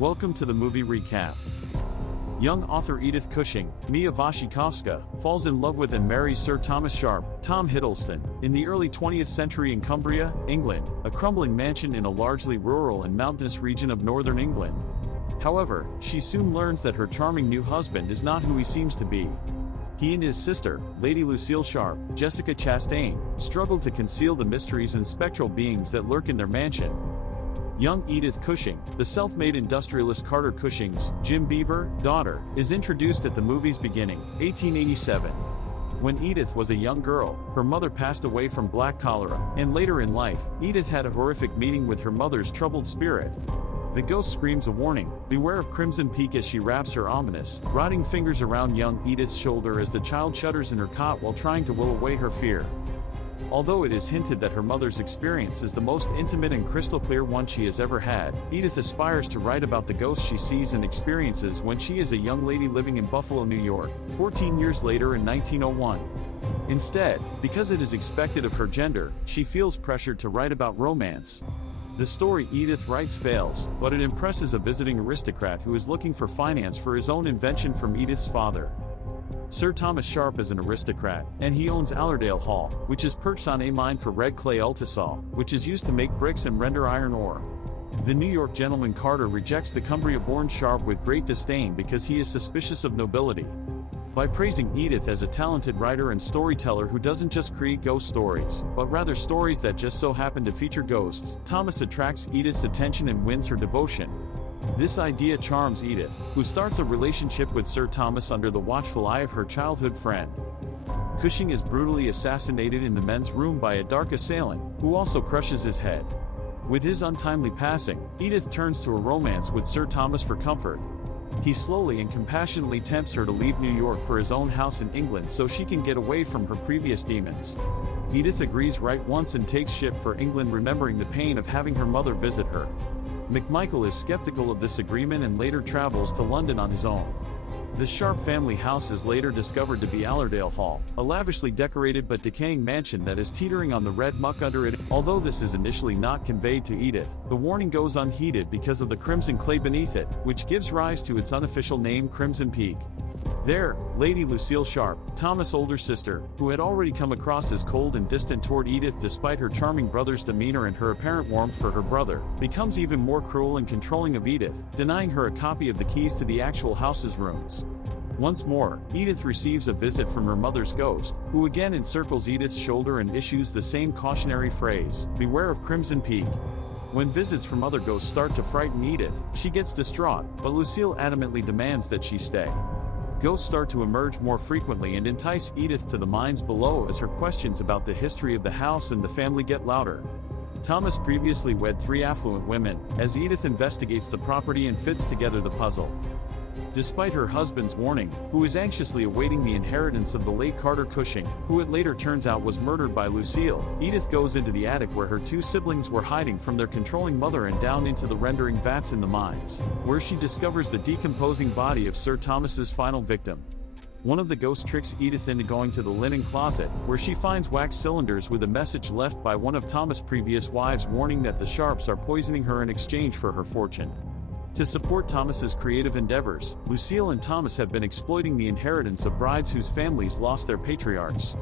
Welcome to the movie recap. Young author Edith Cushing, Mia Wasikowska, falls in love with and marries Sir Thomas Sharp, Tom Hiddleston, in the early 20th century in Cumbria, England, a crumbling mansion in a largely rural and mountainous region of northern England. However, she soon learns that her charming new husband is not who he seems to be. He and his sister, Lady Lucille Sharp, Jessica Chastain, struggle to conceal the mysteries and spectral beings that lurk in their mansion. Young Edith Cushing, the self-made industrialist Carter Cushing's, Jim Beaver, daughter, is introduced at the movie's beginning, 1887. When Edith was a young girl, her mother passed away from black cholera, and later in life, Edith had a horrific meeting with her mother's troubled spirit. The ghost screams a warning, beware of Crimson Peak, as she wraps her ominous, rotting fingers around young Edith's shoulder as the child shudders in her cot while trying to will away her fear. Although it is hinted that her mother's experience is the most intimate and crystal clear one she has ever had, Edith aspires to write about the ghosts she sees and experiences when she is a young lady living in Buffalo, New York, 14 years later in 1901. Instead, because it is expected of her gender, she feels pressured to write about romance. The story Edith writes fails, but it impresses a visiting aristocrat who is looking for finance for his own invention from Edith's father. Sir Thomas Sharp is an aristocrat, and he owns Allerdale Hall, which is perched on a mine for red clay ultisol, which is used to make bricks and render iron ore. The New York gentleman Carter rejects the Cumbria-born Sharp with great disdain because he is suspicious of nobility. By praising Edith as a talented writer and storyteller who doesn't just create ghost stories, but rather stories that just so happen to feature ghosts, Thomas attracts Edith's attention and wins her devotion. This idea charms Edith, who starts a relationship with Sir Thomas under the watchful eye of her childhood friend. Cushing is brutally assassinated in the men's room by a dark assailant, who also crushes his head. With his untimely passing, Edith turns to a romance with Sir Thomas for comfort. He slowly and compassionately tempts her to leave New York for his own house in England so she can get away from her previous demons. Edith agrees right once and takes ship for England, remembering the pain of having her mother visit her. McMichael is skeptical of this agreement and later travels to London on his own. The Sharp family house is later discovered to be Allerdale Hall, a lavishly decorated but decaying mansion that is teetering on the red muck under it. Although this is initially not conveyed to Edith, the warning goes unheeded because of the crimson clay beneath it, which gives rise to its unofficial name, Crimson Peak. There, Lady Lucille Sharp, Thomas' older sister, who had already come across as cold and distant toward Edith despite her charming brother's demeanor and her apparent warmth for her brother, becomes even more cruel and controlling of Edith, denying her a copy of the keys to the actual house's rooms. Once more, Edith receives a visit from her mother's ghost, who again encircles Edith's shoulder and issues the same cautionary phrase, beware of Crimson Peak. When visits from other ghosts start to frighten Edith, she gets distraught, but Lucille adamantly demands that she stay. Ghosts start to emerge more frequently and entice Edith to the mines below as her questions about the history of the house and the family get louder. Thomas previously wed 3 affluent women, as Edith investigates the property and fits together the puzzle. Despite her husband's warning, who is anxiously awaiting the inheritance of the late Carter Cushing, who it later turns out was murdered by Lucille, Edith goes into the attic where her 2 siblings were hiding from their controlling mother and down into the rendering vats in the mines, where she discovers the decomposing body of Sir Thomas's final victim. One of the ghosts tricks Edith into going to the linen closet, where she finds wax cylinders with a message left by one of Thomas' previous wives warning that the Sharps are poisoning her in exchange for her fortune. To support Thomas's creative endeavors, Lucille and Thomas have been exploiting the inheritance of brides whose families lost their patriarchs.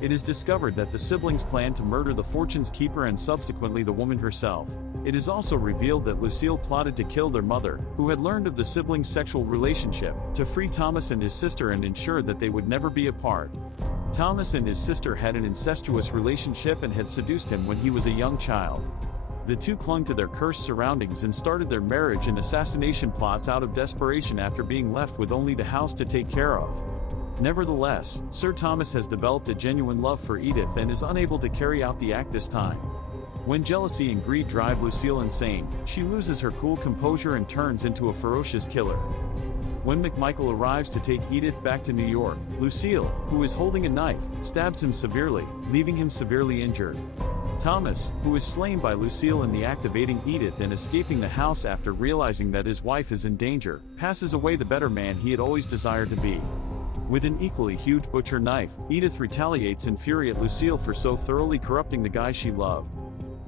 It is discovered that the siblings plan to murder the fortune's keeper and subsequently the woman herself. It is also revealed that Lucille plotted to kill their mother, who had learned of the siblings' sexual relationship, to free Thomas and his sister and ensure that they would never be apart. Thomas and his sister had an incestuous relationship and had seduced him when he was a young child. The two clung to their cursed surroundings and started their marriage and assassination plots out of desperation after being left with only the house to take care of. Nevertheless, Sir Thomas has developed a genuine love for Edith and is unable to carry out the act this time. When jealousy and greed drive Lucille insane, she loses her cool composure and turns into a ferocious killer. When McMichael arrives to take Edith back to New York, Lucille, who is holding a knife, stabs him severely, leaving him severely injured. Thomas, who is slain by Lucille in the act of aiding Edith and escaping the house after realizing that his wife is in danger, passes away the better man he had always desired to be. With an equally huge butcher knife, Edith retaliates in fury at Lucille for so thoroughly corrupting the guy she loved.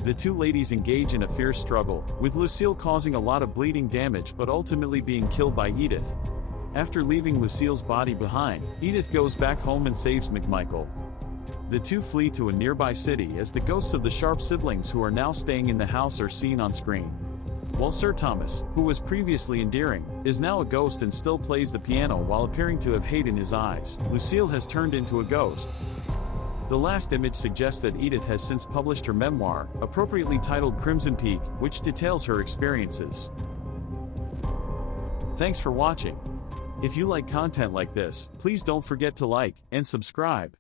The two ladies engage in a fierce struggle, with Lucille causing a lot of bleeding damage but ultimately being killed by Edith. After leaving Lucille's body behind, Edith goes back home and saves McMichael. The two flee to a nearby city as the ghosts of the Sharp siblings who are now staying in the house are seen on screen. While Sir Thomas, who was previously endearing, is now a ghost and still plays the piano while appearing to have hate in his eyes, Lucille has turned into a ghost. The last image suggests that Edith has since published her memoir, appropriately titled Crimson Peak, which details her experiences. Thanks for watching. If you like content like this, please don't forget to like and subscribe.